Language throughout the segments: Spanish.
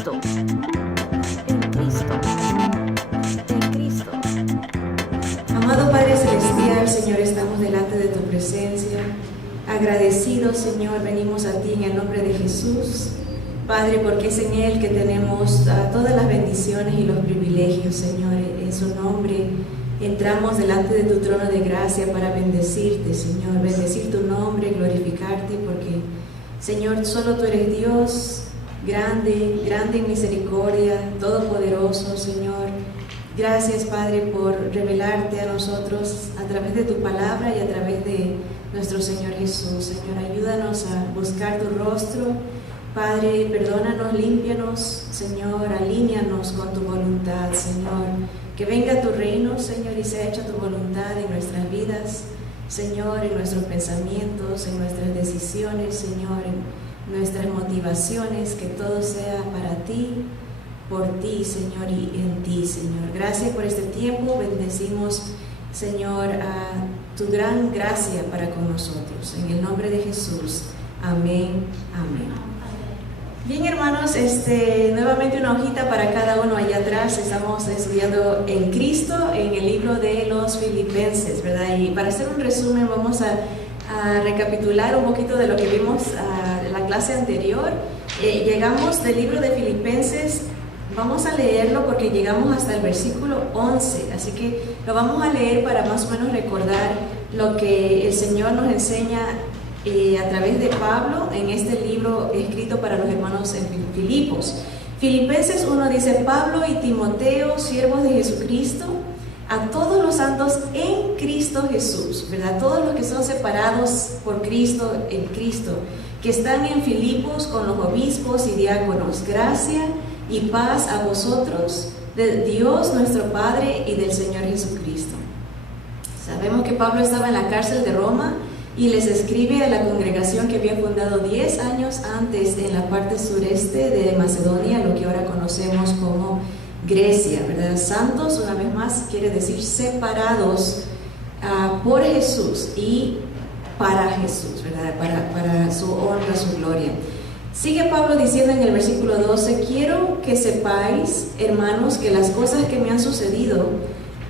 Cristo, en Cristo, en Cristo. Amado Padre Celestial, Señor, estamos delante de tu presencia. Agradecidos, Señor, venimos a ti en el nombre de Jesús. Padre, porque es en Él que tenemos todas las bendiciones y los privilegios, Señor. En su nombre entramos delante de tu trono de gracia para bendecirte, Señor. Bendecir tu nombre, glorificarte, porque, Señor, solo tú eres Dios, grande, grande en misericordia, todopoderoso, Señor. Gracias, Padre, por revelarte a nosotros a través de tu palabra y a través de nuestro Señor Jesús. Señor, ayúdanos a buscar tu rostro. Padre, perdónanos, límpianos, Señor, alíñanos con tu voluntad, Señor. Que venga tu reino, Señor, y sea hecha tu voluntad en nuestras vidas, Señor, en nuestros pensamientos, en nuestras decisiones, Señor, en nuestras motivaciones, que todo sea para ti, por ti, Señor, y en ti, Señor. Gracias por este tiempo. Bendecimos, Señor, a tu gran gracia para con nosotros. En el nombre de Jesús. Amén. Amén. Bien, hermanos, nuevamente una hojita para cada uno allá atrás. Estamos estudiando en Cristo en el libro de los Filipenses, ¿verdad? Y para hacer un resumen vamos a recapitular un poquito de lo que vimos en la clase anterior. Llegamos del libro de Filipenses. Vamos a leerlo porque llegamos hasta el versículo 11, así que lo vamos a leer para más o menos recordar lo que el Señor nos enseña a través de Pablo en este libro escrito para los hermanos en Filipos. Filipenses 1 dice: Pablo y Timoteo, siervos de Jesucristo, a todos los santos en Cristo Jesús, ¿verdad? Todos los que son separados por Cristo, en Cristo, que están en Filipos con los obispos y diáconos. Gracia y paz a vosotros, de Dios nuestro Padre y del Señor Jesucristo. Sabemos que Pablo estaba en la cárcel de Roma y les escribe a la congregación que había fundado 10 años antes en la parte sureste de Macedonia, lo que ahora conocemos como Grecia, ¿verdad? Santos, una vez más, quiere decir separados por Jesús y para Jesús, ¿verdad? Para su honra, su gloria. Sigue Pablo diciendo en el versículo 12: quiero que sepáis, hermanos, que las cosas que me han sucedido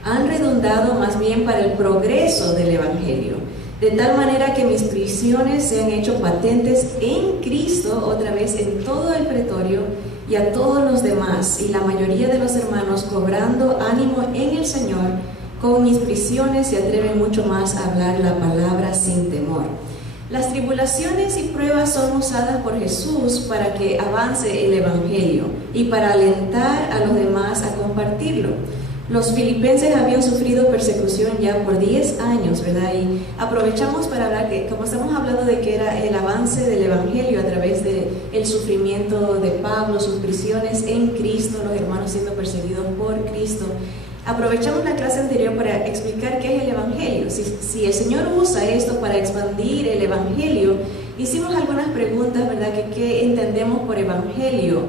han redundado más bien para el progreso del Evangelio, de tal manera que mis prisiones se han hecho patentes en Cristo, otra vez en todo el pretorio y a todos los demás, y la mayoría de los hermanos, cobrando ánimo en el Señor, con mis prisiones se atreven mucho más a hablar la palabra sin temor. Las tribulaciones y pruebas son usadas por Jesús para que avance el Evangelio y para alentar a los demás a compartirlo. Los filipenses habían sufrido persecución ya por 10 años, ¿verdad? Y aprovechamos para hablar que, como estamos hablando de que era el avance del Evangelio a través del sufrimiento de Pablo, sus prisiones en Cristo, los hermanos siendo perseguidos por Cristo. Aprovechamos la clase anterior para explicar qué es el Evangelio. Si el Señor usa esto para expandir el Evangelio, hicimos algunas preguntas, ¿verdad? ¿Qué entendemos por Evangelio?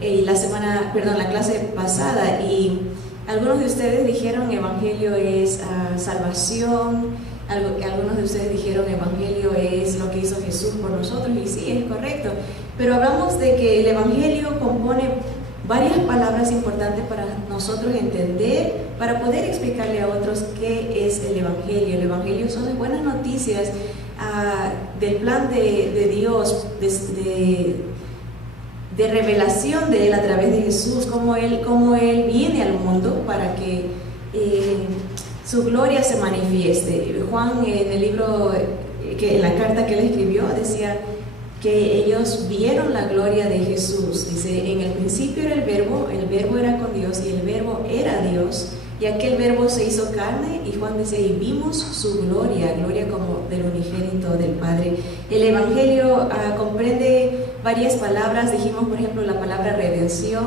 La clase pasada, y algunos de ustedes dijeron Evangelio es salvación, algunos de ustedes dijeron Evangelio es lo que hizo Jesús por nosotros, y sí, es correcto. Pero hablamos de que el Evangelio compone varias palabras importantes para nosotros entender, para poder explicarle a otros qué es el Evangelio. El Evangelio son las buenas noticias del plan de Dios, de revelación de Él a través de Jesús, cómo Él viene al mundo para que su gloria se manifieste. Juan, en el libro, en la carta que él escribió, decía que ellos vieron la gloria de Jesús. Dice: en el principio era el verbo era con Dios y el verbo era Dios, y aquel verbo se hizo carne, y Juan dice: y vimos su gloria como del unigénito del Padre. El Evangelio comprende varias palabras. Dijimos, por ejemplo, la palabra redención,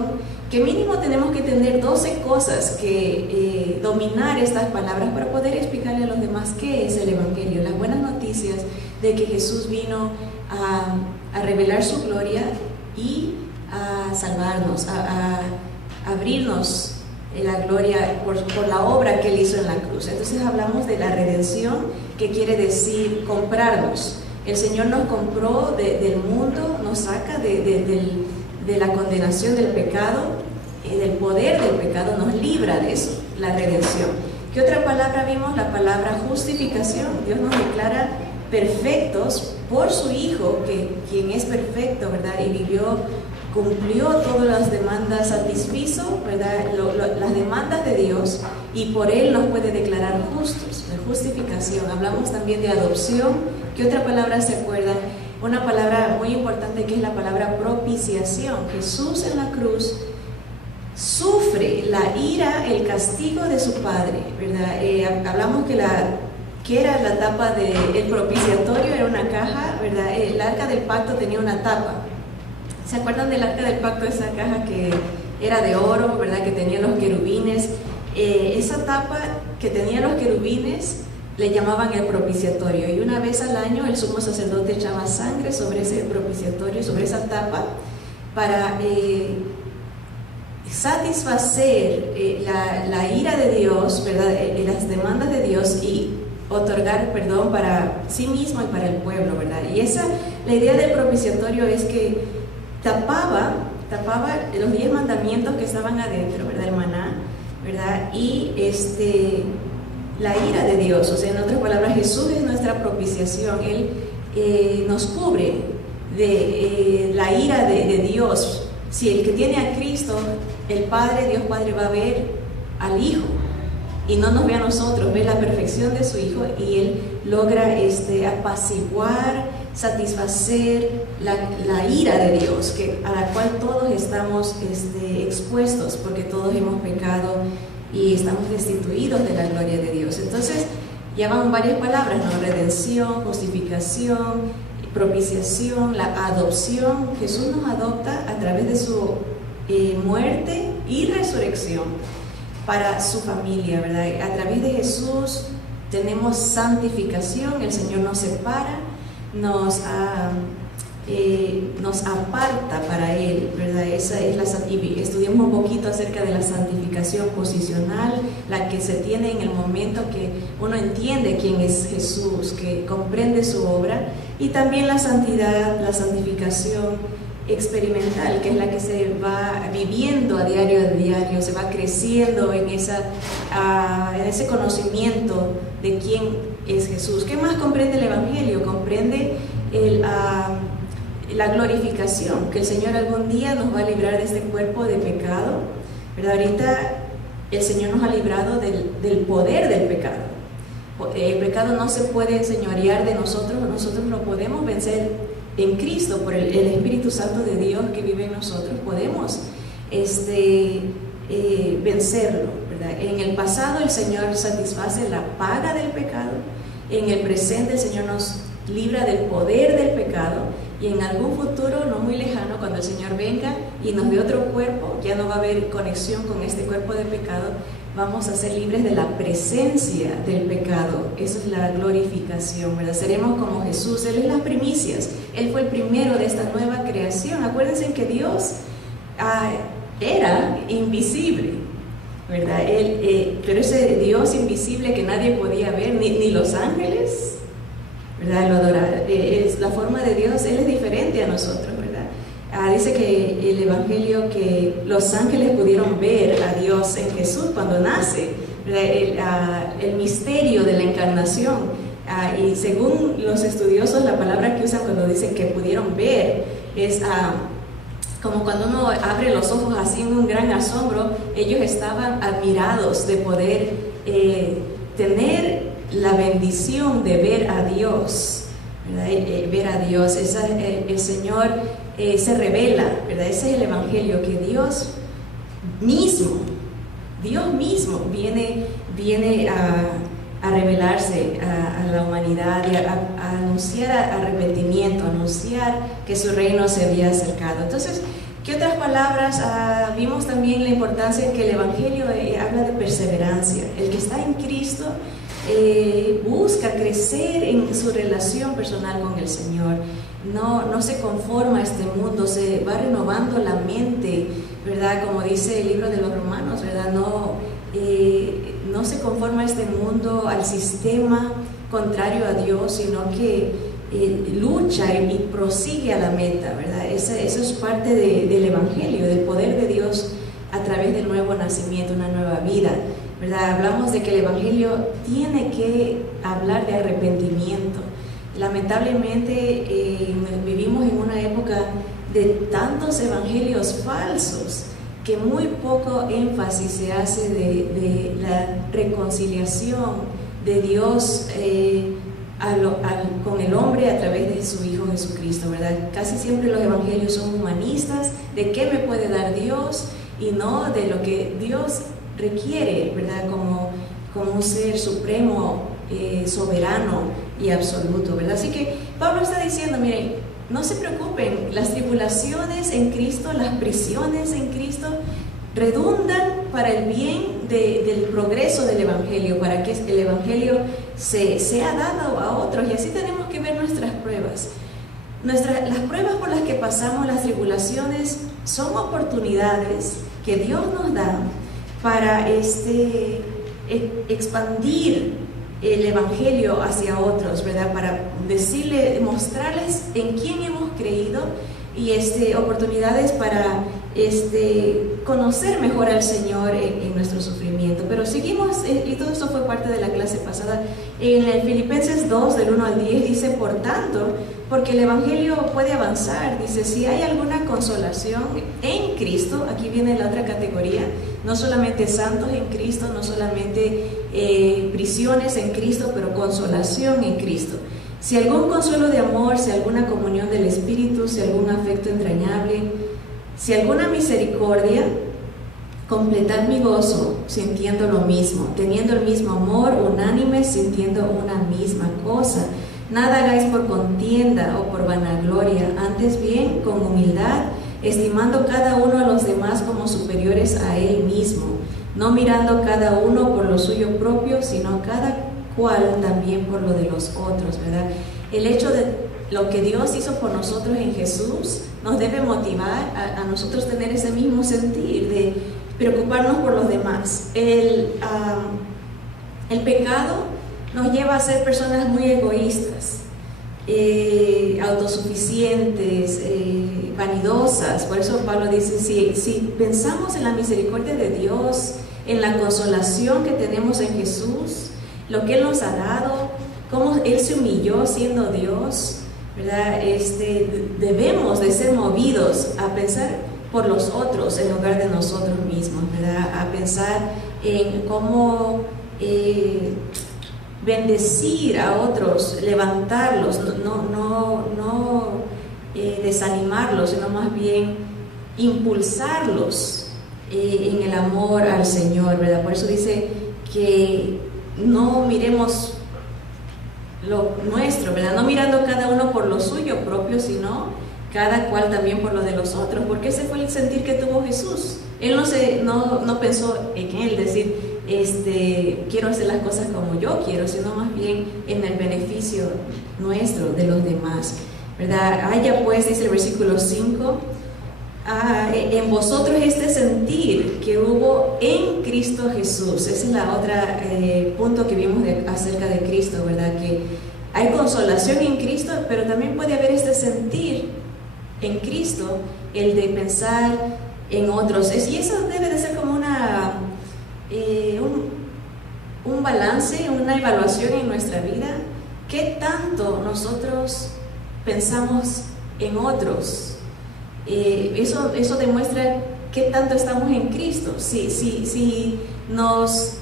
que mínimo tenemos que tener 12 cosas que dominar estas palabras para poder explicarle a los demás qué es el Evangelio. Las buenas noticias de que Jesús vino a revelar su gloria y a salvarnos, a abrirnos la gloria por la obra que Él hizo en la cruz. Entonces hablamos de la redención, que quiere decir comprarnos. El Señor nos compró del mundo, nos saca del de la condenación del pecado, del poder del pecado, nos libra de eso, la redención. ¿Qué otra palabra vimos? La palabra justificación. Dios nos declara perfectos por su Hijo, quien es perfecto, ¿verdad? Y cumplió todas las demandas, satisfizo, ¿verdad? Las demandas de Dios, y por Él nos puede declarar justos. La justificación. Hablamos también de adopción. ¿Qué otra palabra se acuerdan? Una palabra muy importante que es la palabra propiciación. Jesús en la cruz sufre la ira, el castigo de su Padre, ¿verdad? Hablamos que era la tapa del propiciatorio, era una caja, ¿verdad? El arca del pacto tenía una tapa. ¿Se acuerdan del arca del pacto? Esa caja que era de oro, ¿verdad? Que tenía los querubines. Esa tapa que tenía los querubines le llamaban el propiciatorio, y una vez al año el sumo sacerdote echaba sangre sobre ese propiciatorio, sobre esa tapa, para satisfacer la ira de Dios, ¿verdad? Las demandas de Dios, y otorgar perdón para sí mismo y para el pueblo, ¿verdad? Y la idea del propiciatorio es que tapaba los 10 mandamientos que estaban adentro, ¿verdad? El maná, ¿verdad? Y la ira de Dios. O sea, en otras palabras, Jesús es nuestra propiciación. Él nos cubre de la ira de Dios. Si el que tiene a Cristo, el Padre, Dios Padre, va a ver al Hijo y no nos ve a nosotros, ve la perfección de su Hijo, y Él logra apaciguar, satisfacer la ira de Dios, a la cual todos estamos expuestos, porque todos hemos pecado y estamos destituidos de la gloria de Dios. Entonces, ya van varias palabras, ¿no? Redención, justificación, propiciación, la adopción. Jesús nos adopta a través de su muerte y resurrección para su familia, ¿verdad? A través de Jesús tenemos santificación. El Señor nos separa, nos aparta para Él, ¿verdad? Esa es y estudiamos un poquito acerca de la santificación posicional, la que se tiene en el momento que uno entiende quién es Jesús, que comprende su obra, y también la santidad, la santificación experimental, que es la que se va viviendo a diario, se va creciendo en ese conocimiento de quién es Jesús. ¿Qué más comprende el Evangelio? Comprende la glorificación, que el Señor algún día nos va a librar de este cuerpo de pecado, ¿verdad? Ahorita el Señor nos ha librado del poder del pecado. El pecado no se puede enseñorear de nosotros lo podemos vencer en Cristo, por el Espíritu Santo de Dios que vive en nosotros. Podemos vencerlo, ¿verdad? En el pasado el Señor satisface la paga del pecado, en el presente el Señor nos libra del poder del pecado, y en algún futuro no muy lejano, cuando el Señor venga y nos dé otro cuerpo, ya no va a haber conexión con este cuerpo de pecado, vamos a ser libres de la presencia del pecado. Eso es la glorificación, ¿verdad? Seremos como Jesús. Él es las primicias, Él fue el primero de esta nueva creación. Acuérdense que Dios era invisible, ¿verdad? Pero ese Dios invisible que nadie podía ver, ni los ángeles, ¿verdad? Lo adoraron. La forma de Dios, Él es diferente a nosotros, ¿verdad? Dice que el Evangelio que los ángeles pudieron ver a Dios en Jesús cuando nace, el misterio de la encarnación. Y según los estudiosos, la palabra que usan cuando dicen que pudieron ver es como cuando uno abre los ojos así en un gran asombro. Ellos estaban admirados de poder tener la bendición de ver a Dios, ¿verdad? Ver a Dios. El Señor se revela, ¿verdad? Ese es el Evangelio, que Dios mismo viene a revelarse a la humanidad y a anunciar arrepentimiento, a anunciar que su reino se había acercado. Entonces, ¿qué otras palabras? Vimos también la importancia que el Evangelio habla de perseverancia. El que está en Cristo busca crecer en su relación personal con el Señor. No se conforma a este mundo, se va renovando la mente, ¿verdad? Como dice el libro de los Romanos, ¿verdad? No se conforma a este mundo, al sistema contrario a Dios, sino que lucha y prosigue a la meta, ¿verdad? Eso es parte del Evangelio, del poder de Dios a través del nuevo nacimiento, una nueva vida, ¿verdad? Hablamos de que el Evangelio tiene que hablar de arrepentimiento. Lamentablemente vivimos en una época de tantos evangelios falsos que muy poco énfasis se hace de la reconciliación de Dios con el hombre a través de su Hijo Jesucristo, ¿verdad? Casi siempre los evangelios son humanistas, de qué me puede dar Dios y no de lo que Dios requiere, ¿verdad? Como un ser supremo, soberano y absoluto, ¿verdad? Así que Pablo está diciendo, miren, no se preocupen, las tribulaciones en Cristo, las prisiones en Cristo redundan para el bien del progreso del Evangelio, para que el Evangelio sea dado a otros, y así tenemos que ver nuestras pruebas. Las pruebas por las que pasamos, las tribulaciones, son oportunidades que Dios nos da para expandir el Evangelio hacia otros, ¿verdad? Para mostrarles en quién hemos creído, y oportunidades para conocer mejor al Señor en nuestro sufrimiento. Pero seguimos, y todo esto fue parte de la clase pasada, en el Filipenses 2, del 1 al 10, dice: por tanto, porque el Evangelio puede avanzar, dice, si hay alguna consolación en Cristo, aquí viene la otra categoría, no solamente santos en Cristo, no solamente prisiones en Cristo, pero consolación en Cristo. Si algún consuelo de amor, si alguna comunión del Espíritu, si algún afecto entrañable, si alguna misericordia, completad mi gozo, sintiendo lo mismo, teniendo el mismo amor, unánimes, sintiendo una misma cosa. Nada hagáis por contienda o por vanagloria, antes bien con humildad, estimando cada uno a los demás como superiores a él mismo, no mirando cada uno por lo suyo propio, sino cada cual también por lo de los otros, ¿verdad? El hecho de lo que Dios hizo por nosotros en Jesús nos debe motivar a nosotros tener ese mismo sentir de preocuparnos por los demás. El pecado nos lleva a ser personas muy egoístas, autosuficientes, vanidosas. Por eso Pablo dice, si pensamos en la misericordia de Dios, en la consolación que tenemos en Jesús, lo que Él nos ha dado, cómo Él se humilló siendo Dios, ¿verdad? Debemos de ser movidos a pensar por los otros en lugar de nosotros mismos, ¿verdad? A pensar en cómo bendecir a otros, levantarlos, no desanimarlos, sino más bien impulsarlos en el amor al Señor, ¿verdad? Por eso dice que no miremos lo nuestro, ¿verdad? No mirando cada uno por lo suyo propio, sino cada cual también por lo de los otros, porque ese fue el sentir que tuvo Jesús. Él no pensó en él, decir, quiero hacer las cosas como yo quiero, sino más bien en el beneficio nuestro, de los demás, ¿verdad? Haya pues, dice el versículo 5, en vosotros este sentir que hubo en Cristo Jesús. Ese es la otra punto que vimos acerca de Cristo, ¿verdad? Que hay consolación en Cristo, pero también puede haber este sentir en Cristo, el de pensar en otros. Y eso debe de ser como un balance, una evaluación en nuestra vida. ¿Qué tanto nosotros pensamos en otros? Eso demuestra qué tanto estamos en Cristo. Si nos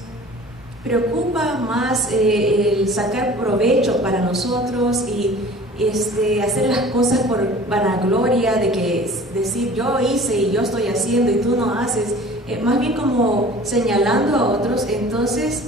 preocupa más el sacar provecho para nosotros y hacer las cosas por vanagloria, de que decir yo hice y yo estoy haciendo y tú no haces, más bien como señalando a otros, entonces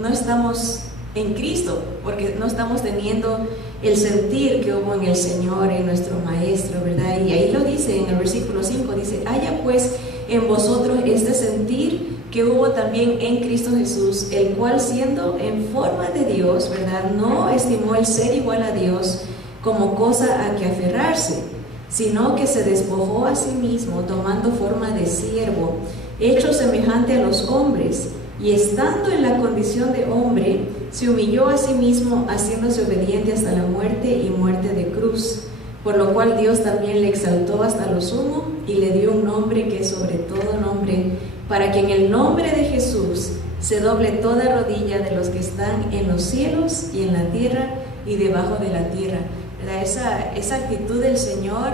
no estamos en Cristo, porque no estamos teniendo el sentir que hubo en el Señor, en nuestro Maestro, ¿verdad? Y ahí lo dice en el versículo 5, dice, haya pues en vosotros este sentir que hubo también en Cristo Jesús, el cual siendo en forma de Dios, ¿verdad? No estimó el ser igual a Dios como cosa a que aferrarse, sino que se despojó a sí mismo, tomando forma de siervo, hecho semejante a los hombres, y estando en la condición de hombre, se humilló a sí mismo, haciéndose obediente hasta la muerte y muerte de cruz, por lo cual Dios también le exaltó hasta lo sumo y le dio un nombre que es sobre todo nombre, para que en el nombre de Jesús se doble toda rodilla de los que están en los cielos y en la tierra y debajo de la tierra. ¿Verdad? Esa actitud del Señor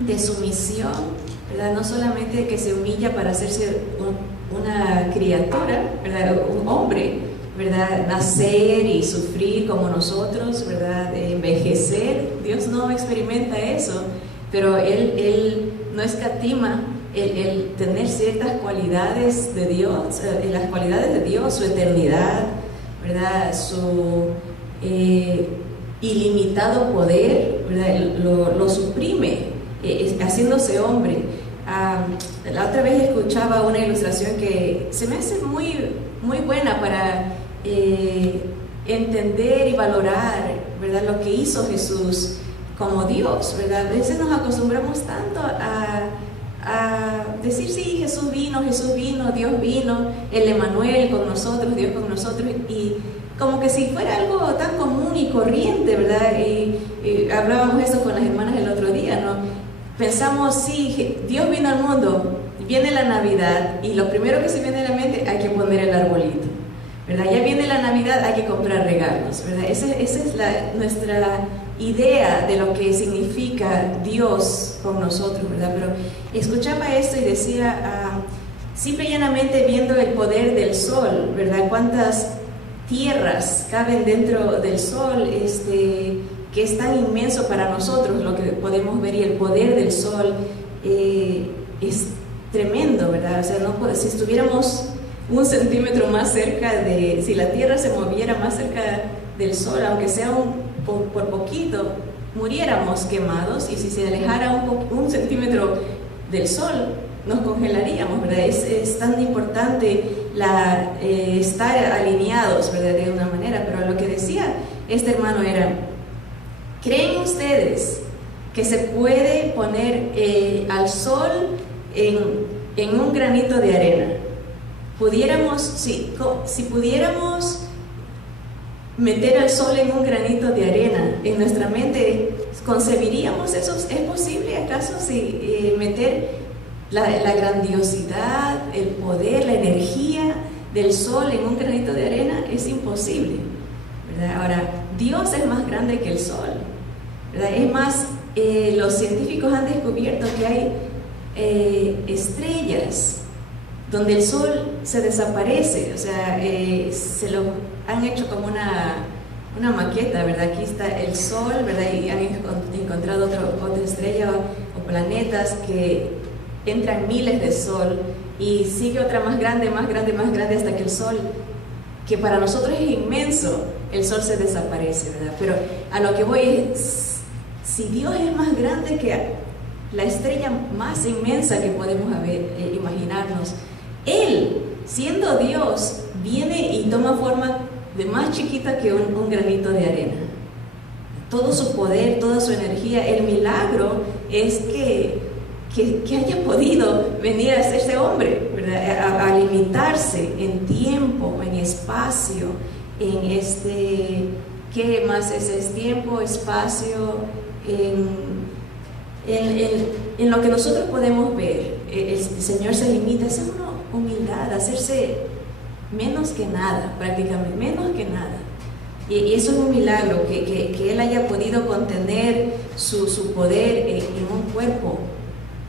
de sumisión, ¿verdad? No solamente que se humilla para hacerse una criatura, ¿verdad? Un hombre, ¿verdad? Nacer y sufrir como nosotros, ¿verdad? Envejecer. Dios no experimenta eso, pero Él no escatima el tener ciertas cualidades de Dios, las cualidades de Dios, su eternidad, ¿verdad? Su ilimitado poder, ¿verdad? Lo suprime, haciéndose hombre. La otra vez escuchaba una ilustración que se me hace muy, muy buena para entender y valorar, ¿verdad? Lo que hizo Jesús como Dios, ¿verdad? A veces nos acostumbramos tanto a decir, sí, Jesús vino, Dios vino, el Emmanuel con nosotros, Dios con nosotros, y como que si fuera algo tan común y corriente, ¿verdad? Y hablábamos eso con las hermanas el otro día, ¿no? Pensamos, sí, Dios vino al mundo, viene la Navidad, y lo primero que se viene a la mente, hay que poner el arbolito, ¿verdad? Ya viene la Navidad, hay que comprar regalos, ¿verdad? Esa es nuestra idea de lo que significa Dios con nosotros, ¿verdad? Pero escuchaba esto y decía, simple y llanamente viendo el poder del sol, ¿verdad? Cuántas tierras caben dentro del sol, que es tan inmenso para nosotros lo que podemos ver, y el poder del sol es tremendo, ¿verdad? O sea, si estuviéramos 1 centímetro más cerca si la tierra se moviera más cerca del sol, aunque sea por poquito, muriéramos quemados, y si se alejara 1 centímetro del sol, nos congelaríamos, ¿verdad? Es tan importante estar alineados, ¿verdad? De una manera. Pero lo que decía este hermano era, ¿creen ustedes que se puede poner al sol en un granito de arena? Si pudiéramos meter al sol en un granito de arena, en nuestra mente, ¿concebiríamos eso? ¿Es posible acaso meter la grandiosidad, el poder, la energía del sol en un granito de arena? Es imposible, ¿verdad? Ahora, Dios es más grande que el sol, ¿verdad? Es más, los científicos han descubierto que hay estrellas donde el sol se desaparece, o sea, se lo han hecho como una maqueta, ¿verdad? Aquí está el sol, ¿verdad? Y han encontrado otra estrella o planetas que entran miles de sol, y sigue otra más grande, hasta que el sol, que para nosotros es inmenso, el sol se desaparece, ¿verdad? Pero a lo que voy es, si Dios es más grande que la estrella más inmensa que podemos imaginarnos, Él, siendo Dios, viene y toma forma de más chiquita que un granito de arena. Todo su poder, toda su energía, el milagro es que haya podido venir a hacerse hombre, ¿verdad? A limitarse en tiempo, en espacio, en ¿qué más es tiempo, espacio, en lo que nosotros podemos ver? El Señor se limita a hacer una humildad, a hacerse menos que nada, prácticamente, menos que nada. Y eso es un milagro, que Él haya podido contener su poder en un cuerpo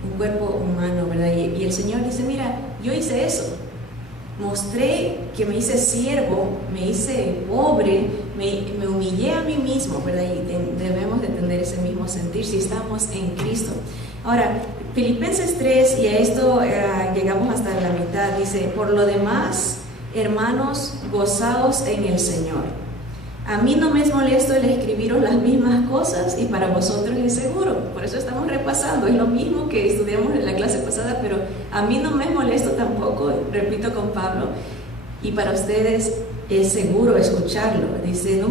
humano, ¿verdad? Y el Señor dice, mira, yo hice eso, mostré que me hice siervo, me hice pobre, me humillé a mí mismo, ¿verdad? Y debemos de tener ese mismo sentir si estamos en Cristo. Ahora, Filipenses 3, y a esto llegamos hasta la mitad, dice, por lo demás, hermanos, gozaos en el Señor. A mí no me es molesto el escribiros las mismas cosas, y para vosotros es seguro. Por eso estamos repasando, es lo mismo que estudiamos en la clase pasada, pero a mí no me es molesto tampoco, repito con Pablo, y para ustedes es seguro escucharlo. Dice,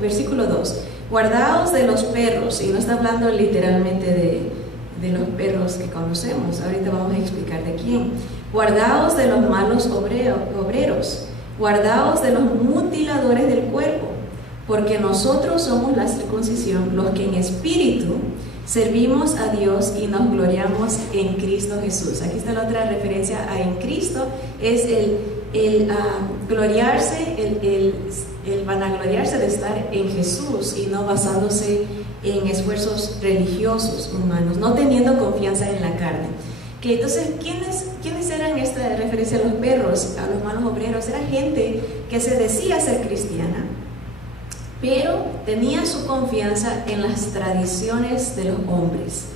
versículo 2, guardaos de los perros, y no está hablando literalmente de los perros que conocemos, ahorita vamos a explicar de quién. Guardaos de los malos obreros, guardaos de los mutiladores del cuerpo, porque nosotros somos la circuncisión, los que en espíritu servimos a Dios y nos gloriamos en Cristo Jesús. Aquí está la otra referencia a en Cristo, es el gloriarse, el vanagloriarse de estar en Jesús y no basándose en esfuerzos religiosos humanos, no teniendo confianza en la carne. Que entonces, ¿quiénes eran esta referencia a los perros, a los malos obreros? Era gente que se decía ser cristiana, pero tenía su confianza en las tradiciones de los hombres.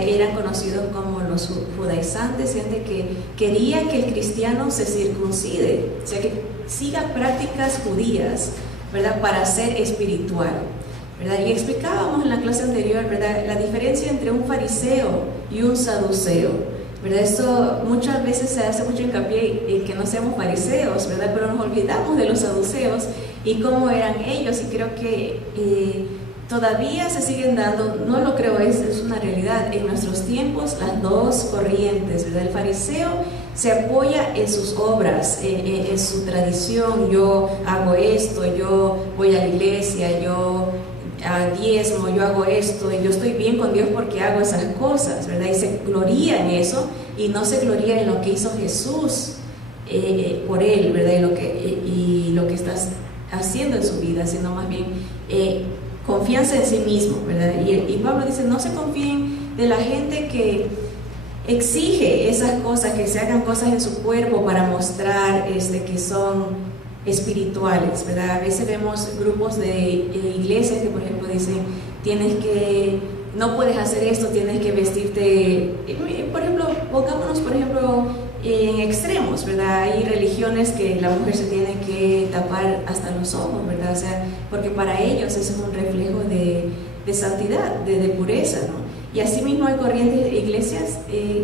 Eran conocidos como los judaizantes, gente que quería que el cristiano se circuncide, o sea, que siga prácticas judías, ¿verdad?, para ser espiritual, ¿verdad? Y explicábamos en la clase anterior, ¿verdad?, la diferencia entre un fariseo y un saduceo, ¿verdad? Esto muchas veces se hace mucho hincapié en que no seamos fariseos, ¿verdad?, pero nos olvidamos de los saduceos y cómo eran ellos, y creo que todavía se siguen dando, no lo creo, es una realidad, en nuestros tiempos, las dos corrientes, ¿verdad? El fariseo se apoya en sus obras, en su tradición. Yo hago esto, yo voy a la iglesia, yo diezmo, yo hago esto, y yo estoy bien con Dios porque hago esas cosas, ¿verdad? Y se gloria en eso y no se gloria en lo que hizo Jesús por él, ¿verdad? Y lo que estás haciendo en su vida, sino más bien confianza en sí mismo, ¿verdad? Y Pablo dice, no se confíen de la gente que exige esas cosas, que se hagan cosas en su cuerpo para mostrar que son espirituales, ¿verdad? A veces vemos grupos de iglesias que, por ejemplo, dicen, no puedes hacer esto, tienes que vestirte, por ejemplo, pongámonos, por ejemplo, en extremos, ¿verdad? Hay religiones que la mujer se tiene que tapar hasta los ojos, ¿verdad? O sea, porque para ellos eso es un reflejo de santidad, de pureza, ¿no? Y así mismo hay corrientes de iglesias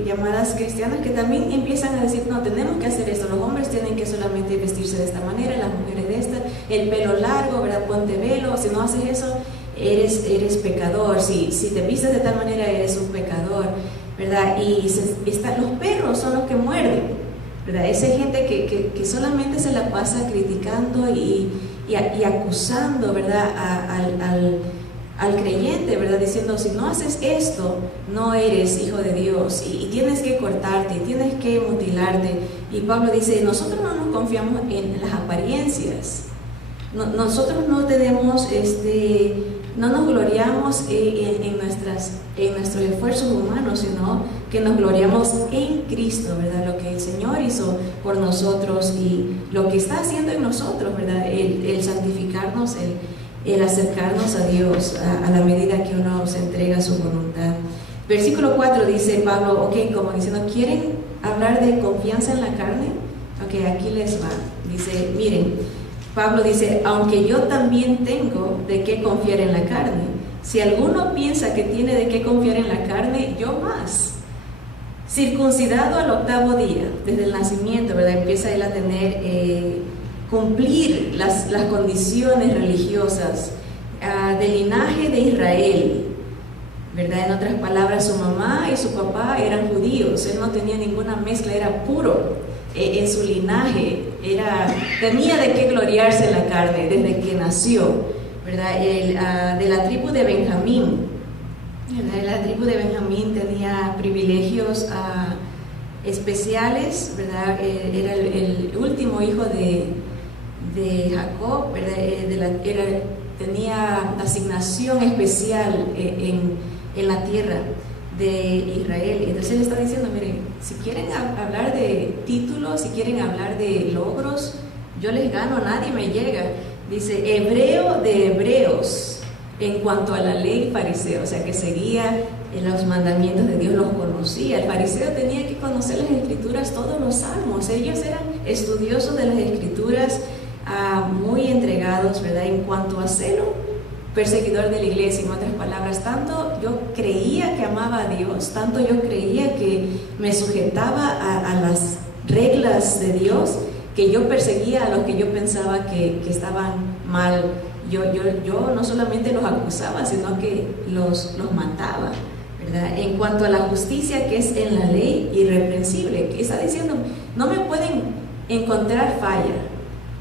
llamadas cristianas que también empiezan a decir, no, tenemos que hacer esto, los hombres tienen que solamente vestirse de esta manera, las mujeres de esta, el pelo largo, ¿verdad? Ponte velo, si no haces eso, eres pecador, si te vistes de tal manera, eres un pecador, ¿verdad? Y los perros son los que muerden, ¿verdad? Esa gente que solamente se la pasa criticando y acusando, ¿verdad?, al creyente, ¿verdad?, diciendo, si no haces esto, no eres hijo de Dios, y tienes que cortarte, tienes que mutilarte. Y Pablo dice, nosotros no nos confiamos en las apariencias, nosotros no tenemos no nos gloriamos en nuestros esfuerzos humanos, sino que nos gloriamos en Cristo, ¿verdad? Lo que el Señor hizo por nosotros y lo que está haciendo en nosotros, ¿verdad? El santificarnos, el acercarnos a Dios a la medida que uno se entrega a su voluntad. Versículo 4 dice Pablo, como diciendo, ¿quieren hablar de confianza en la carne? Aquí les va. Dice, miren, Pablo dice, aunque yo también tengo de qué confiar en la carne, si alguno piensa que tiene de qué confiar en la carne, yo más. Circuncidado al 8º día, desde el nacimiento, ¿verdad? Empieza él a tener, cumplir las condiciones religiosas del linaje de Israel, ¿verdad? En otras palabras, su mamá y su papá eran judíos, él no tenía ninguna mezcla, era puro. En su linaje tenía de qué gloriarse en la carne desde que nació, ¿verdad? De la tribu de Benjamín, ¿verdad? La tribu de Benjamín tenía privilegios especiales, ¿verdad? Era el último hijo de Jacob, ¿verdad? Tenía asignación especial en la tierra de Israel. Entonces él está diciendo, miren, si quieren hablar de títulos, si quieren hablar de logros, yo les gano, nadie me llega. Dice, hebreo de hebreos en cuanto a la ley fariseo, o sea que seguía los mandamientos de Dios, los conocía. El fariseo tenía que conocer las escrituras, todos los salmos, ellos eran estudiosos de las escrituras, muy entregados, ¿verdad? En cuanto a celo, perseguidor de la iglesia, en otras palabras, tanto yo creía que amaba a Dios, tanto yo creía que me sujetaba a las reglas de Dios, que yo perseguía a los que yo pensaba que estaban mal. Yo no solamente los acusaba, sino que los mataba, ¿verdad? En cuanto a la justicia que es en la ley, irreprensible, que está diciendo, no me pueden encontrar falla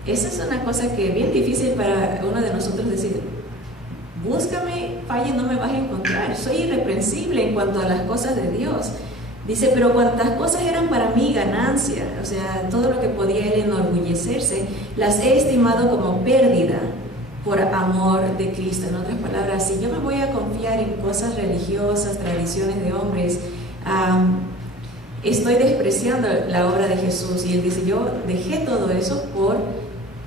Esa es una cosa que es bien difícil para uno de nosotros decir, búscame, falle, no me vas a encontrar. Soy irreprensible en cuanto a las cosas de Dios. Dice, pero cuantas cosas eran para mí ganancia, o sea, todo lo que podía él enorgullecerse, las he estimado como pérdida por amor de Cristo. En otras palabras, si yo me voy a confiar en cosas religiosas, tradiciones de hombres, estoy despreciando la obra de Jesús. Y él dice, yo dejé todo eso por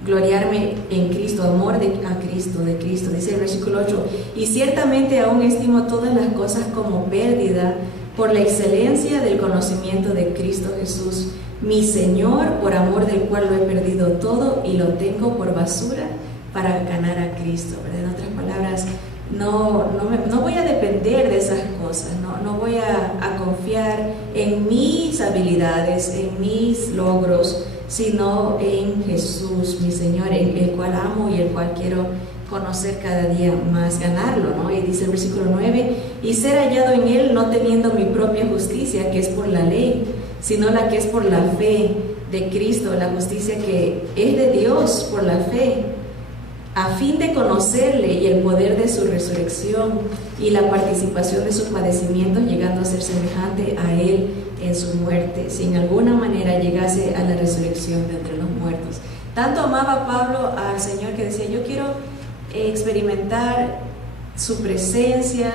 gloriarme en Cristo, amor a Cristo, de Cristo. Dice el versículo 8, y ciertamente aún estimo todas las cosas como pérdida por la excelencia del conocimiento de Cristo Jesús, mi Señor, por amor del cual lo he perdido todo y lo tengo por basura para ganar a Cristo, ¿verdad? En otras palabras, no voy a depender de esas cosas, no voy a confiar en mis habilidades, en mis logros, sino en Jesús, mi Señor, en el cual amo y el cual quiero conocer cada día más, ganarlo, ¿no? Y dice el versículo 9, y ser hallado en él no teniendo mi propia justicia, que es por la ley, sino la que es por la fe de Cristo, la justicia que es de Dios por la fe, a fin de conocerle y el poder de su resurrección y la participación de sus padecimientos, llegando a ser semejante a él en su muerte, si en alguna manera llegase a la resurrección de entre los muertos. Tanto amaba Pablo al Señor que decía, yo quiero experimentar su presencia,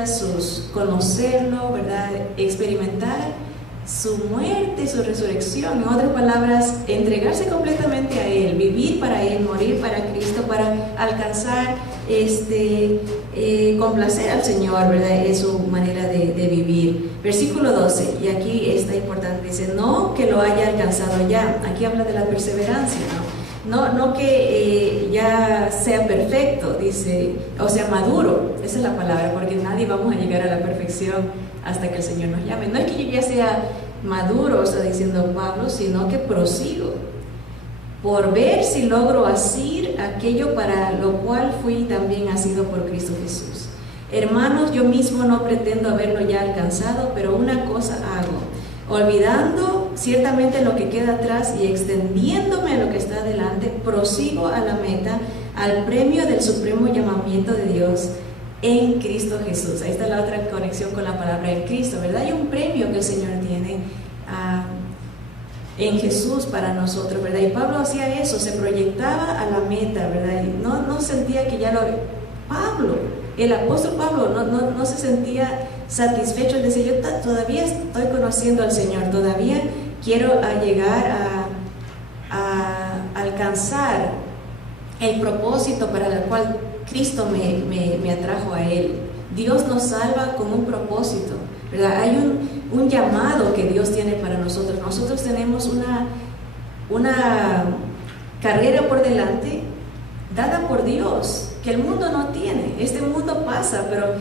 conocerlo, ¿verdad? Experimentar su muerte, su resurrección. En otras palabras, entregarse completamente a Él, vivir para Él, morir para Cristo, para alcanzar, complacer al Señor, ¿verdad? Es su manera de vivir. Versículo 12, y aquí está importante, dice, no que lo haya alcanzado ya. Aquí habla de la perseverancia, no que ya sea perfecto, dice, o sea, maduro, esa es la palabra, porque nadie vamos a llegar a la perfección hasta que el Señor nos llame. No es que yo ya sea maduro, está diciendo Pablo, sino que prosigo por ver si logro asir aquello para lo cual fui también asido por Cristo Jesús. Hermanos, yo mismo no pretendo haberlo ya alcanzado, pero una cosa hago, olvidando ciertamente lo que queda atrás y extendiéndome a lo que está adelante, prosigo a la meta, al premio del supremo llamamiento de Dios en Cristo Jesús. Ahí está la otra conexión con la palabra en Cristo, ¿verdad? Hay un premio que el Señor tiene en Jesús para nosotros, ¿verdad? Y Pablo hacía eso, se proyectaba a la meta, ¿verdad? Y no sentía que ya lo... Pablo, el apóstol Pablo, no se sentía satisfecho, él decía, yo todavía estoy conociendo al Señor, todavía quiero llegar a alcanzar el propósito para el cual Cristo me atrajo a Él. Dios nos salva con un propósito, ¿verdad? Hay un llamado que Dios tiene para nosotros. Nosotros tenemos una carrera por delante dada por Dios, que el mundo no tiene. Este mundo pasa, pero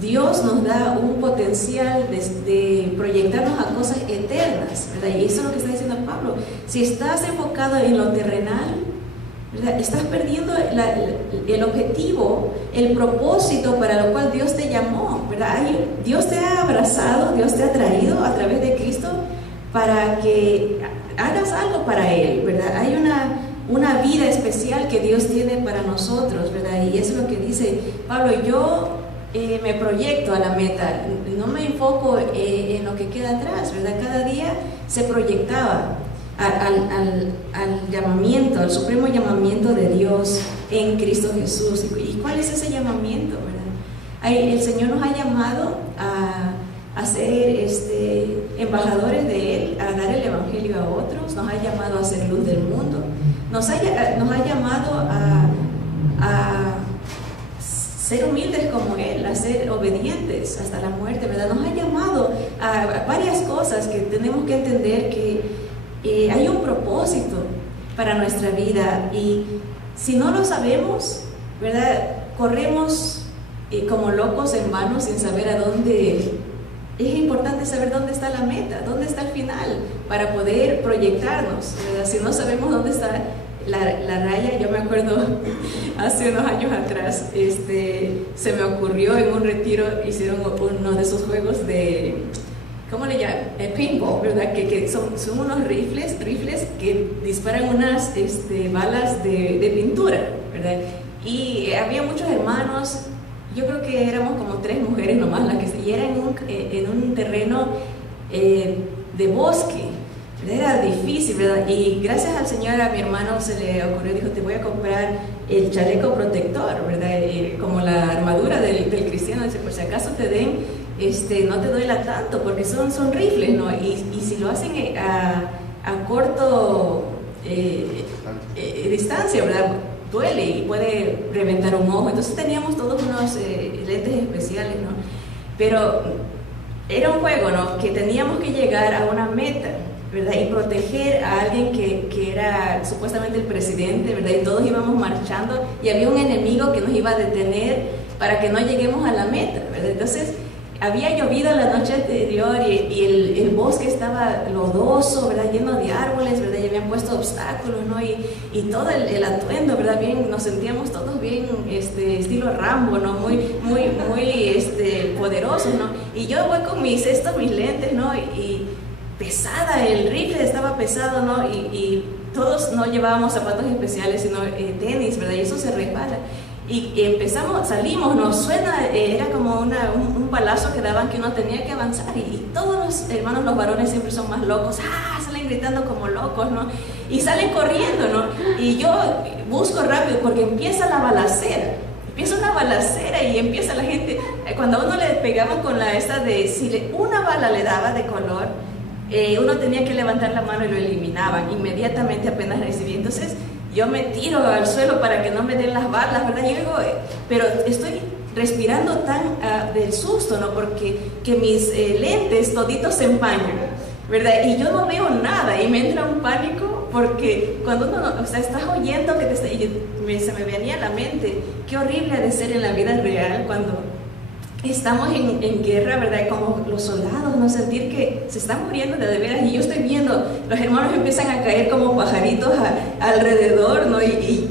Dios nos da un potencial de proyectarnos a cosas eternas, ¿verdad? Y eso es lo que está diciendo Pablo. Si estás enfocado en lo terrenal, ¿verdad? Estás perdiendo el objetivo, el propósito para lo cual Dios te llamó, ¿verdad? Dios te ha abrazado, Dios te ha traído a través de Cristo para que hagas algo para Él, ¿verdad? Hay una vida especial que Dios tiene para nosotros, ¿verdad? Y eso es lo que dice Pablo. Yo me proyecto a la meta, no me enfoco en lo que queda atrás, ¿verdad? Cada día se proyectaba al llamamiento, al supremo llamamiento de Dios en Cristo Jesús. ¿Y cuál es ese llamamiento, verdad? El Señor nos ha llamado a ser embajadores de Él, a dar el Evangelio a otros, nos ha llamado a ser luz del mundo, nos ha llamado a ser humildes como Él, a ser obedientes hasta la muerte, ¿verdad? Nos ha llamado a varias cosas que tenemos que entender que hay un propósito para nuestra vida, y si no lo sabemos, ¿verdad? Corremos como locos en vano sin saber a dónde. Es importante saber dónde está la meta, dónde está el final, para poder proyectarnos, ¿verdad? Si no sabemos dónde está la raya. Yo me acuerdo hace unos años atrás, se me ocurrió en un retiro, hicieron uno de esos juegos ¿cómo le llaman? Paintball, ¿verdad? Que son unos rifles que disparan unas balas de pintura, ¿verdad? Y había muchos hermanos, yo creo que éramos como 3 mujeres nomás las que y era en un terreno de bosque, ¿verdad? Era difícil, ¿verdad? Y gracias al Señor a mi hermano se le ocurrió, dijo, te voy a comprar el chaleco protector, ¿verdad? Como la armadura del cristiano, dice, por si acaso te den, no te duela tanto, porque son rifles, ¿no? Y si lo hacen a corto distancia, ¿verdad? Duele y puede reventar un ojo. Entonces teníamos todos unos lentes especiales, ¿no? Pero era un juego, ¿no? Que teníamos que llegar a una meta, ¿verdad? Y proteger a alguien que era supuestamente el presidente, ¿verdad? Y todos íbamos marchando y había un enemigo que nos iba a detener para que no lleguemos a la meta, ¿verdad? Entonces había llovido la noche anterior y el bosque estaba lodoso, ¿verdad? Lleno de árboles, ¿verdad? Y habían puesto obstáculos, ¿no? Y todo el atuendo, ¿verdad? Bien, nos sentíamos todos bien, estilo Rambo, ¿no? Muy poderosos, ¿no? Y yo voy con mis lentes, ¿no? Y pesada, el rifle estaba pesado, ¿no? Y todos no llevábamos zapatos especiales, sino tenis, ¿verdad? Y eso se resbala. Y salimos, nos suena, era como un balazo que daban que uno tenía que avanzar y todos los hermanos, los varones siempre son más locos, salen gritando como locos, ¿no? Y salen corriendo, ¿no? Y yo busco rápido porque empieza una balacera y empieza la gente, cuando a uno le pegaban con si una bala le daba de color, uno tenía que levantar la mano y lo eliminaban inmediatamente apenas recibí. Entonces yo me tiro al suelo para que no me den las balas, ¿verdad? Yo digo, pero estoy respirando tan del susto, ¿no? Porque mis lentes toditos se empañan, ¿verdad? Y yo no veo nada y me entra un pánico porque cuando uno, estás oyendo que se me venía a la mente, qué horrible ha de ser en la vida real cuando estamos en guerra, ¿verdad? Como los soldados, ¿no? Sentir que se están muriendo de veras y yo estoy viendo, los hermanos empiezan a caer como pajaritos alrededor, ¿no? Y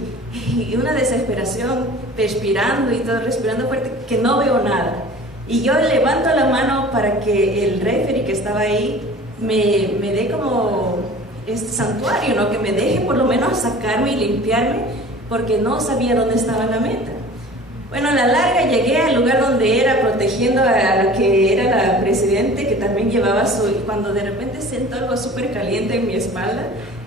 una desesperación, respirando y todo, respirando fuerte, que no veo nada. Y yo levanto la mano para que el referee que estaba ahí me dé como santuario, ¿no? Que me deje por lo menos sacarme y limpiarme, porque no sabía dónde estaba la meta. Bueno, a la larga llegué al lugar donde era, protegiendo a la que era la presidente, que también llevaba cuando de repente siento algo súper caliente en mi espalda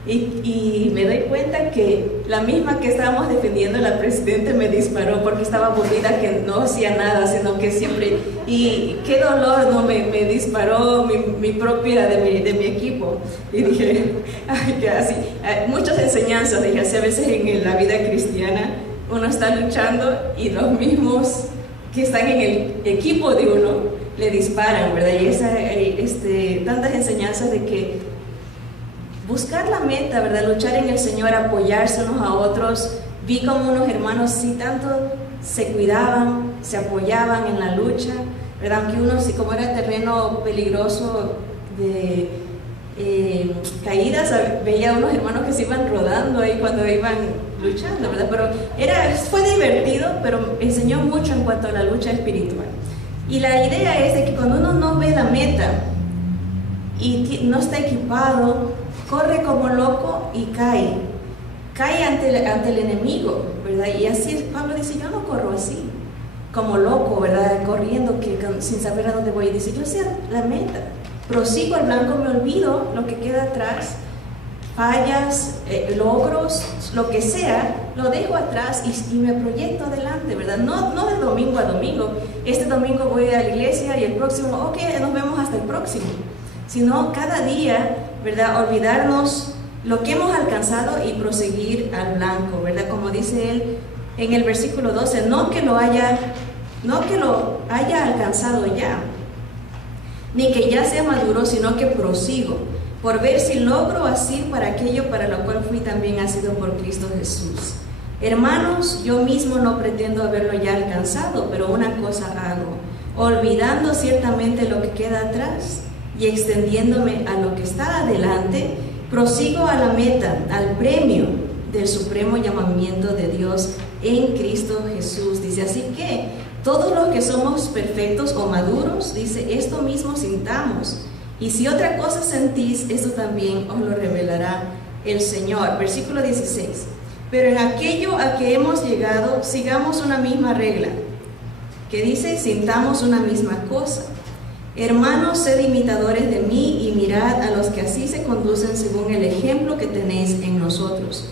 y me doy cuenta que la misma que estábamos defendiendo, la presidenta, me disparó porque estaba aburrida, que no hacía nada, sino que siempre, y qué dolor, ¿no? Me disparó mi propia de mi equipo. Y dije, ay, que así, muchas enseñanzas, dije, así a veces en la vida cristiana, uno está luchando y los mismos que están en el equipo de uno le disparan, ¿verdad? Y tantas enseñanzas de que buscar la meta, ¿verdad? Luchar en el Señor, apoyarse unos a otros. Vi como unos hermanos sí tanto se cuidaban, se apoyaban en la lucha, ¿verdad? Aunque uno, sí, como era terreno peligroso de caídas, veía unos hermanos que se iban rodando ahí cuando iban luchando, ¿verdad? Pero fue divertido, pero enseñó mucho en cuanto a la lucha espiritual. Y la idea es de que cuando uno no ve la meta y no está equipado, corre como loco y cae ante el enemigo, ¿verdad? Y así Pablo dice, yo no corro así, como loco, ¿verdad? Corriendo sin saber a dónde voy. Y dice, yo sé la meta, prosigo al blanco, me olvido lo que queda atrás, fallas, logros, lo que sea, lo dejo atrás y me proyecto adelante, ¿verdad? No de domingo a domingo, este domingo voy a la iglesia y el próximo, ok, nos vemos hasta el próximo, sino cada día, ¿verdad? Olvidarnos lo que hemos alcanzado y proseguir al blanco, ¿verdad? Como dice él en el versículo 12, no que lo haya alcanzado ya, ni que ya sea maduro, sino que prosigo, por ver si logro así para aquello para lo cual fui también nacido por Cristo Jesús. Hermanos, yo mismo no pretendo haberlo ya alcanzado, pero una cosa hago, olvidando ciertamente lo que queda atrás y extendiéndome a lo que está adelante, prosigo a la meta, al premio del supremo llamamiento de Dios en Cristo Jesús. Dice, así que todos los que somos perfectos o maduros, dice, esto mismo sintamos. Y si otra cosa sentís, esto también os lo revelará el Señor. Versículo 16. Pero en aquello a que hemos llegado, sigamos una misma regla, que dice, sintamos una misma cosa. Hermanos, sed imitadores de mí y mirad a los que así se conducen según el ejemplo que tenéis en nosotros.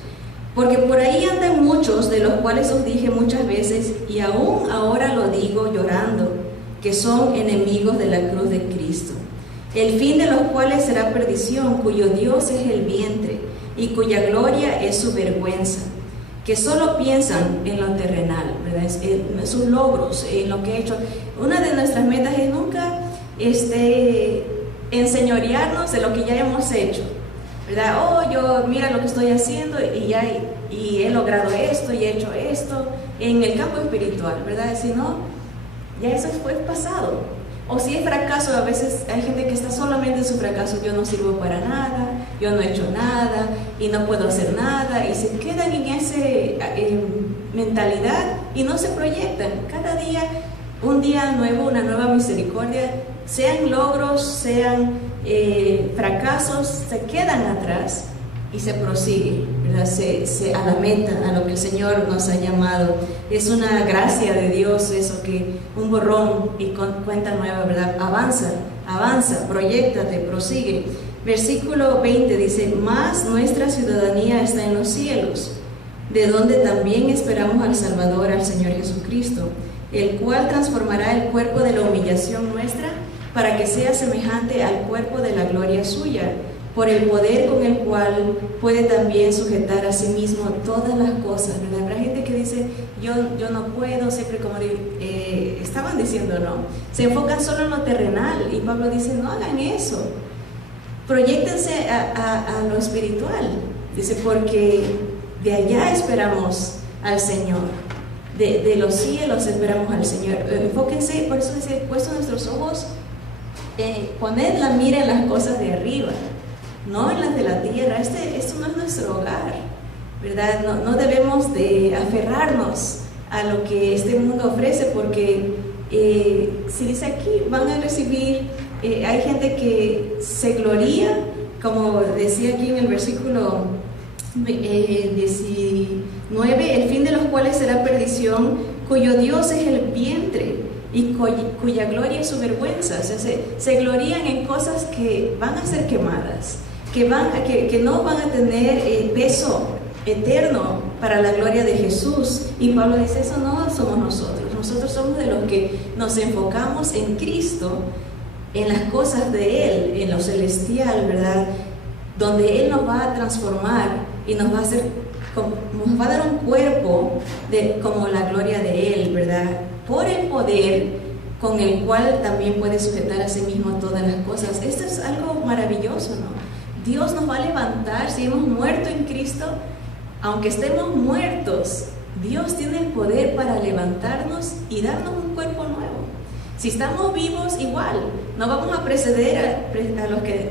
Porque por ahí andan muchos, de los cuales os dije muchas veces, y aún ahora lo digo llorando, que son enemigos de la cruz de Cristo, el fin de los cuales será perdición, cuyo Dios es el vientre, y cuya gloria es su vergüenza, que solo piensan en lo terrenal, ¿verdad? En sus logros, en lo que he hecho. Una de nuestras metas es nunca enseñorearnos de lo que ya hemos hecho, ¿verdad? Oh, yo mira lo que estoy haciendo y he logrado esto y he hecho esto en el campo espiritual, ¿verdad? Si no, ya eso fue pasado. O si es fracaso, a veces hay gente que está solamente en su fracaso, yo no sirvo para nada, yo no he hecho nada y no puedo hacer nada, y se quedan en esa mentalidad y no se proyectan. Cada día, un día nuevo, una nueva misericordia, sean logros, sean fracasos, se quedan atrás y se prosigue, ¿verdad? A la meta, a lo que el Señor nos ha llamado. Es una gracia de Dios eso, que un borrón y cuenta nueva, ¿verdad? Avanza, proyéctate, prosigue. Versículo 20 dice, mas nuestra ciudadanía está en los cielos, de donde también esperamos al Salvador, al Señor Jesucristo, el cual transformará el cuerpo de la humillación nuestra para que sea semejante al cuerpo de la gloria suya, por el poder con el cual puede también sujetar a sí mismo todas las cosas, ¿verdad? Habrá gente que dice, yo no puedo, siempre como estaban diciendo, no, se enfocan solo en lo terrenal, y Pablo dice, no hagan eso, proyéctense a lo espiritual, dice, porque de allá esperamos al Señor, de los cielos esperamos al Señor. Enfóquense, por eso dice, puesto nuestros ojos, poned la mira en las cosas de arriba, no en las de la tierra. Esto no es nuestro hogar, ¿verdad? No debemos de aferrarnos a lo que este mundo ofrece, porque si dice aquí, van a recibir, hay gente que se gloría, como decía aquí en el versículo 19, el fin de los cuales será perdición, cuyo Dios es el vientre y cuya gloria es su vergüenza. O sea, se glorían en cosas que van a ser quemadas, que no van a tener peso eterno para la gloria de Jesús. Y Pablo dice, eso no somos nosotros somos de los que nos enfocamos en Cristo, en las cosas de Él, en lo celestial, ¿verdad? Donde Él nos va a transformar y nos va a dar un cuerpo como la gloria de Él, ¿verdad? Por el poder con el cual también puede sujetar a sí mismo todas las cosas. Esto es algo maravilloso, ¿no? Dios nos va a levantar si hemos muerto en Cristo. Aunque estemos muertos, Dios tiene el poder para levantarnos y darnos un cuerpo nuevo. Si estamos vivos, igual, no vamos a preceder a los que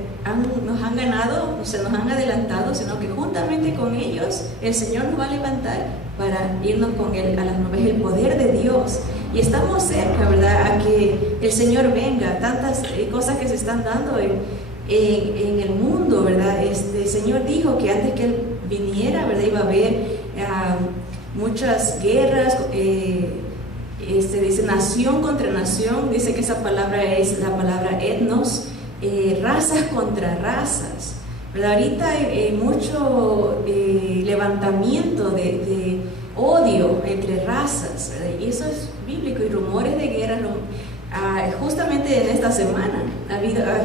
nos han ganado, se nos han adelantado, sino que juntamente con ellos el Señor nos va a levantar para irnos con Él a las nubes. El poder de Dios. Y estamos cerca, ¿verdad?, a que el Señor venga. Tantas cosas que se están dando en el mundo, ¿verdad? El Señor dijo que antes que Él viniera, ¿verdad?, iba a haber muchas guerras, dice nación contra nación, dice que esa palabra es la palabra etnos, razas contra razas, ¿verdad? Ahorita hay mucho levantamiento de odio entre razas, ¿verdad? Y eso es bíblico, y rumores de guerra, justamente en esta semana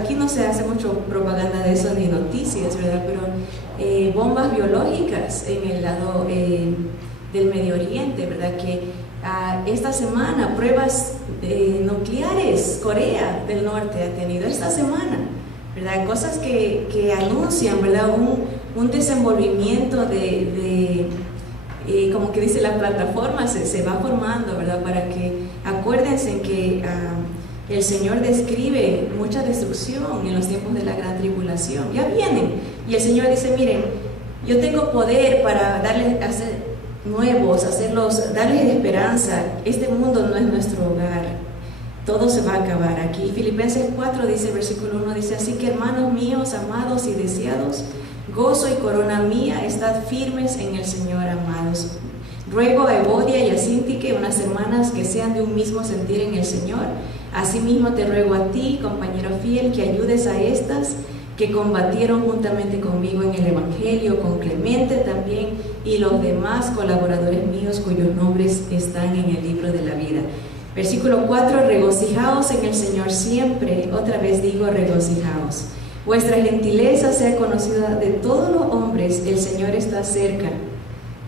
aquí no se hace mucho propaganda de eso ni noticias, ¿verdad? Pero bombas biológicas en el lado del Medio Oriente, ¿verdad? Que esta semana pruebas nucleares, Corea del Norte ha tenido esta semana, ¿verdad? Cosas que anuncian, ¿verdad?, un desenvolvimiento como que dice la plataforma se va formando, ¿verdad? Para que acuérdense que el Señor describe mucha destrucción en los tiempos de la gran tribulación. Ya vienen, y el Señor dice, miren, yo tengo poder para hacer nuevos, darles esperanza. Este mundo no es nuestro hogar. todo se va a acabar aquí. Filipenses 4 dice, versículo 1 dice, así que hermanos míos, amados y deseados, gozo y corona mía, estad firmes en el Señor, amados. Ruego a Evodia y a Síntique, unas hermanas que sean de un mismo sentir en el Señor. Asimismo te ruego a ti, compañero fiel, que ayudes a estas que combatieron juntamente conmigo en el Evangelio, con Clemente también y los demás colaboradores míos cuyos nombres están en el libro de la vida. Versículo 4, regocijaos en el Señor siempre, otra vez digo regocijaos. Vuestra gentileza sea conocida de todos los hombres, el Señor está cerca.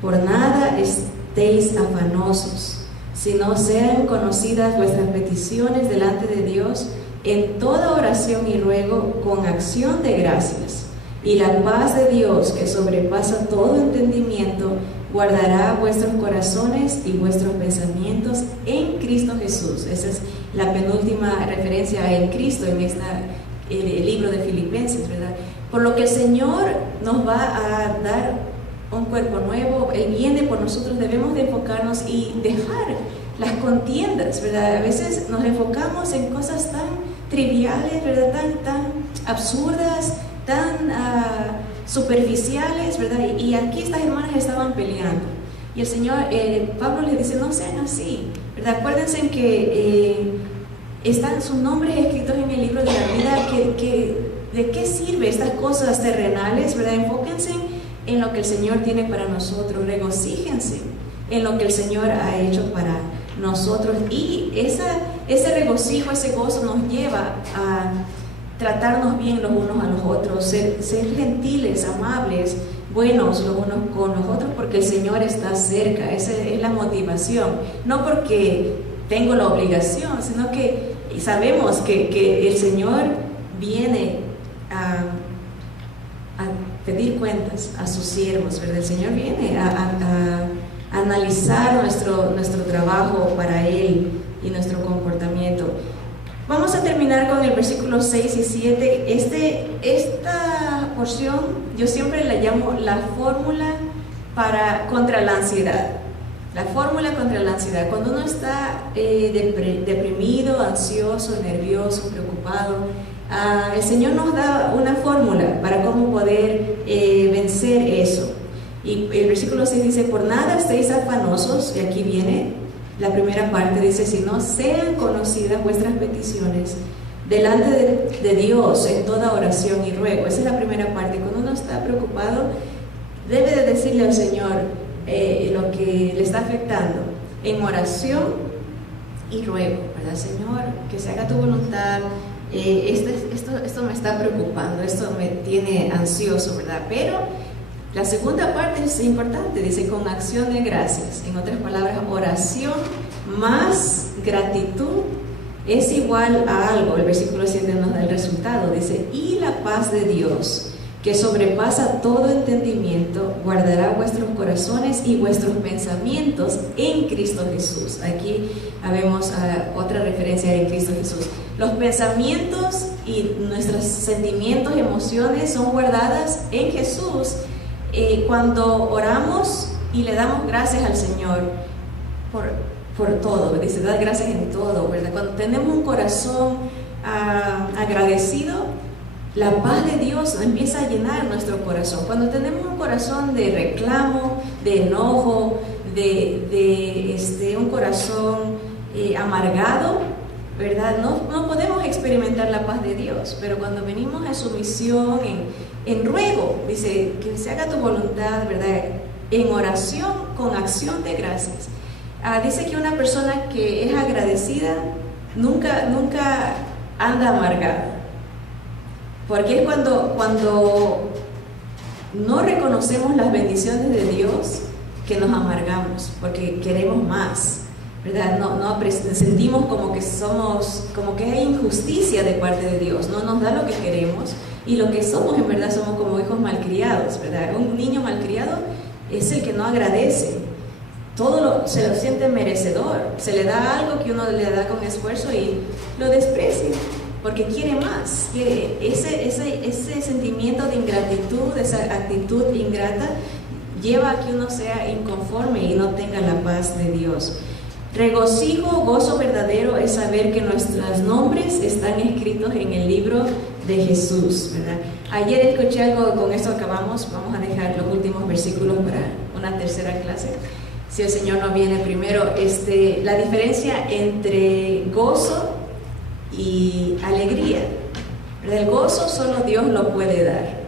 Por nada estéis afanosos, sino sean conocidas vuestras peticiones delante de Dios en toda oración y ruego con acción de gracias. Y la paz de Dios, que sobrepasa todo entendimiento, guardará vuestros corazones y vuestros pensamientos en Cristo Jesús. Esa es la penúltima referencia a en Cristo en el libro de Filipenses, ¿verdad? Por lo que el Señor nos va a dar un cuerpo nuevo, Él viene por nosotros, debemos de enfocarnos y dejar las contiendas, ¿verdad? A veces nos enfocamos en cosas tan triviales, ¿verdad? Tan absurdas, tan superficiales, ¿verdad? Y aquí estas hermanas estaban peleando. Y el Señor, Pablo les dice, no sean así, ¿verdad? Acuérdense que están sus nombres escritos en el libro de la vida, ¿de qué sirve estas cosas terrenales, ¿verdad? Enfóquense en lo que el Señor tiene para nosotros, regocíjense en lo que el Señor ha hecho para nosotros, y ese regocijo, ese gozo nos lleva a tratarnos bien los unos a los otros, ser gentiles, amables, buenos los unos con los otros, porque el Señor está cerca. Esa es la motivación, no porque tengo la obligación, sino que sabemos que el Señor viene a pedir cuentas a sus siervos, ¿verdad? El Señor viene a analizar nuestro trabajo para Él y nuestro comportamiento. Vamos a terminar con el versículo 6 y 7. Esta porción yo siempre la llamo la fórmula contra la ansiedad. La fórmula contra la ansiedad. Cuando uno está deprimido, ansioso, nervioso, preocupado, el Señor nos da una fórmula para cómo poder vencer eso. Y el versículo 6 dice, por nada estéis afanosos, y aquí viene la primera parte, dice, si no sean conocidas vuestras peticiones delante de Dios en toda oración y ruego. Esa es la primera parte. Cuando uno está preocupado, debe de decirle al Señor lo que le está afectando en oración y ruego, ¿verdad? Señor, que se haga tu voluntad. Esto me está preocupando, esto me tiene ansioso, ¿verdad? Pero la segunda parte es importante, dice con acción de gracias. En otras palabras, oración más gratitud es igual a algo. El versículo 7 nos da el resultado, dice, y la paz de Dios, que sobrepasa todo entendimiento, guardará vuestros corazones y vuestros pensamientos en Cristo Jesús. Aquí vemos otra referencia en Cristo Jesús. Los pensamientos y nuestros sentimientos, emociones son guardadas en Jesús. Cuando oramos y le damos gracias al Señor por todo, dice, da gracias en todo, ¿verdad? Cuando tenemos un corazón agradecido, la paz de Dios empieza a llenar nuestro corazón. Cuando tenemos un corazón de reclamo, de enojo, de un corazón amargado, ¿verdad? No podemos experimentar la paz de Dios. Pero cuando venimos a sumisión, en ruego, dice, que se haga tu voluntad, ¿verdad? En oración con acción de gracias. Dice que una persona que es agradecida nunca anda amargada. Porque es cuando no reconocemos las bendiciones de Dios que nos amargamos, porque queremos más, ¿verdad? Sentimos como que hay injusticia de parte de Dios, no nos da lo que queremos, y lo que somos en verdad somos como hijos malcriados, ¿verdad? Un niño malcriado es el que no agradece, se lo siente merecedor, se le da algo que uno le da con esfuerzo y lo desprecia, porque quiere más. Ese sentimiento de ingratitud, esa actitud ingrata, lleva a que uno sea inconforme y no tenga la paz de Dios. Regocijo, gozo verdadero es saber que nuestros nombres están escritos en el libro de Jesús, ¿verdad? Ayer escuché algo, con esto acabamos, vamos a dejar los últimos versículos para una tercera clase, si el Señor no viene primero. La diferencia entre gozo y alegría, ¿verdad? El gozo solo Dios lo puede dar.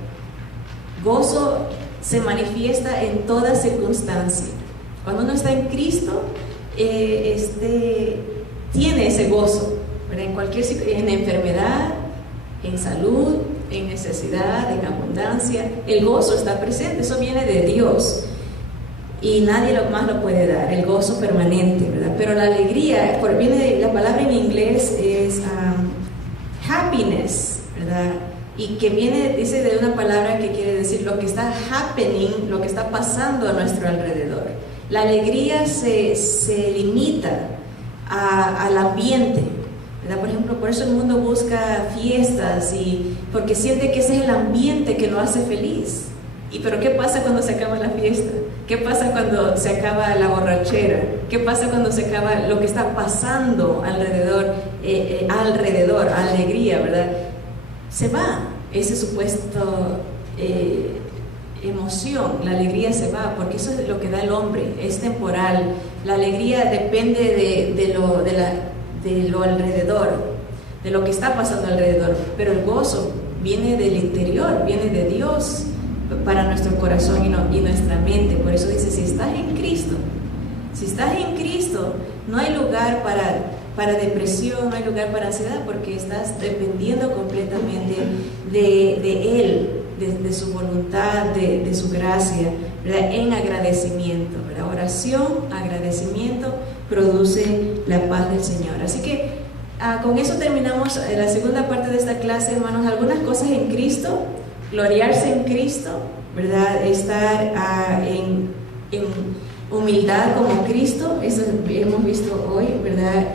Gozo se manifiesta en toda circunstancia. Cuando uno está en Cristo, tiene ese gozo, ¿verdad? En enfermedad, en salud, en necesidad, en abundancia, el gozo está presente. Eso viene de Dios y nadie más lo puede dar, el gozo permanente, ¿verdad? Pero la alegría, la palabra en inglés es happiness, ¿verdad? Y que dice de una palabra que quiere decir lo que está happening, lo que está pasando a nuestro alrededor. La alegría se limita al ambiente, ¿verdad? Por ejemplo, por eso el mundo busca fiestas, porque siente que ese es el ambiente que lo hace feliz. Pero ¿qué pasa cuando se acaba la fiesta? ¿Qué pasa cuando se acaba la borrachera? ¿Qué pasa cuando se acaba lo que está pasando alrededor, alegría, ¿verdad? Se va ese supuesto emoción, la alegría se va, porque eso es lo que da el hombre, es temporal. La alegría depende de lo alrededor, de lo que está pasando alrededor, pero el gozo viene del interior, viene de Dios para nuestro corazón y nuestra mente. Por eso dice, si estás en Cristo, no hay lugar para depresión, no hay lugar para ansiedad, porque estás dependiendo completamente de Él, de su voluntad, de su gracia, ¿verdad? En agradecimiento, ¿verdad? Oración, agradecimiento produce la paz del Señor. Así que con eso terminamos la segunda parte de esta clase, hermanos. Algunas cosas en Cristo, gloriarse en Cristo, ¿verdad? Estar en humildad como Cristo, eso hemos visto hoy, ¿verdad?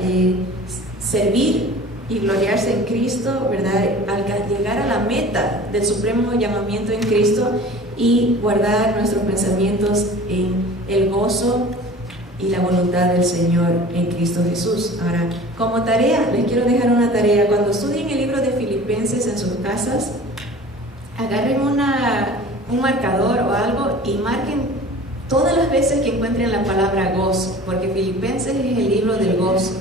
Servir y gloriarse en Cristo, ¿verdad? Al llegar a la meta del supremo llamamiento en Cristo y guardar nuestros pensamientos en el gozo y la voluntad del Señor en Cristo Jesús. Ahora, como tarea, les quiero dejar una tarea. Cuando estudien el libro de Filipenses en sus casas, agarren un marcador o algo y marquen todas las veces que encuentren la palabra gozo, porque Filipenses es el libro del gozo.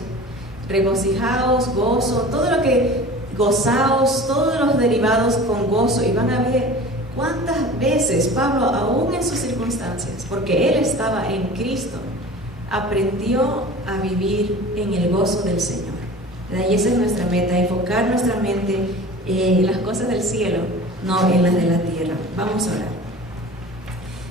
Regocijaos, gozo, todo lo que gozaos, todos los derivados con gozo, y van a ver cuántas veces Pablo, aún en sus circunstancias, porque él estaba en Cristo, aprendió a vivir en el gozo del Señor, ¿verdad? Y esa es nuestra meta, enfocar nuestra mente en las cosas del cielo, no en las de la tierra. Vamos a orar.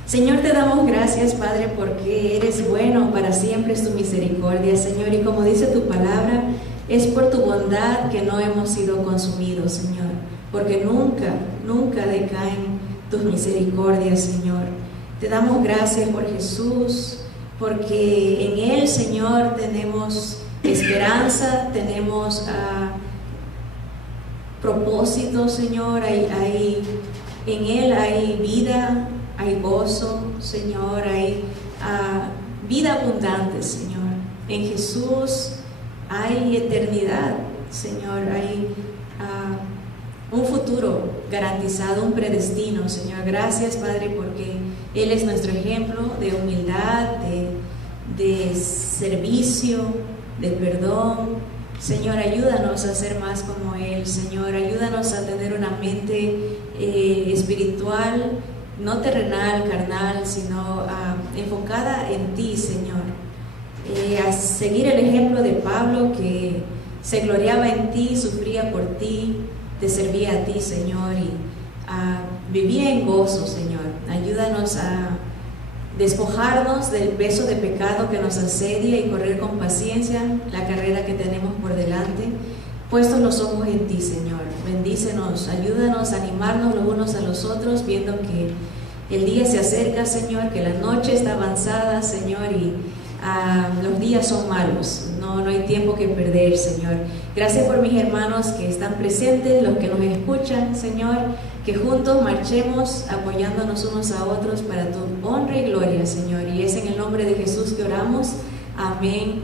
Señor, te damos gracias, Padre, porque eres bueno, para siempre es tu misericordia, Señor, y como dice tu palabra, es por tu bondad que no hemos sido consumidos, Señor, porque nunca decaen tus misericordias, Señor. Te damos gracias por Jesús, porque en Él, Señor, tenemos esperanza, tenemos propósito, Señor, en Él hay vida, hay gozo, Señor, hay vida abundante, Señor. En Jesús hay eternidad, Señor, hay un futuro garantizado, un predestino, Señor. Gracias, Padre, porque Él es nuestro ejemplo de humildad, de servicio, de perdón. Señor, ayúdanos a ser más como Él, Señor. Ayúdanos a tener una mente espiritual, no terrenal, carnal, sino enfocada en ti, Señor. A seguir el ejemplo de Pablo, que se gloriaba en ti, sufría por ti, te servía a ti, Señor, y vivía en gozo, Señor. Ayúdanos a despojarnos del peso de pecado que nos asedia y correr con paciencia la carrera que tenemos por delante, puestos los ojos en ti, Señor. Bendícenos, ayúdanos a animarnos los unos a los otros, viendo que el día se acerca, Señor, que la noche está avanzada, Señor, y los días son malos. No hay tiempo que perder, Señor. Gracias por mis hermanos que están presentes, los que nos escuchan, Señor, que juntos marchemos apoyándonos unos a otros para tu honra y gloria, Señor. Y es en el nombre de Jesús que oramos. Amén.